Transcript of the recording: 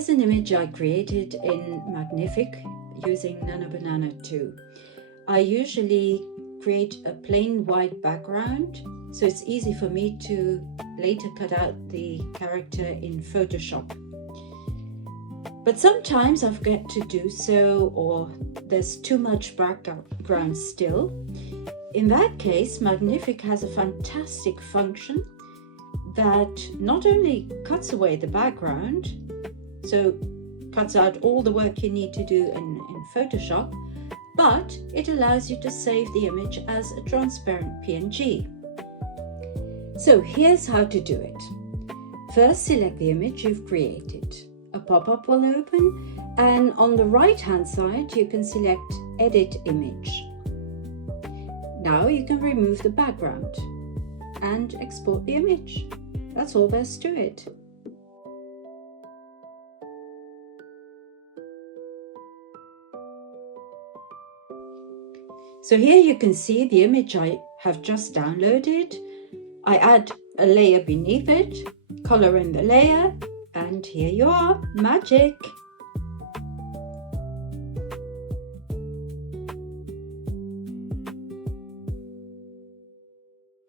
here's an image I created in Magnific using Nanobanana 2. I usually create a plain white background, so it's easy for me to later cut out the character in Photoshop. But sometimes I forget to do so, or there's too much background still. In that case, Magnific has a fantastic function that not only cuts away the background, so cuts out all the work you need to do in Photoshop, but it allows you to save the image as a transparent PNG. So here's how to do it. First, select the image you've created. A pop-up will open, and on the right-hand side, you can select Edit Image. Now you can remove the background and export the image. That's all there's to it. So here you can see the image I have just downloaded. I add a layer beneath it, color in the layer, and here you are, magic!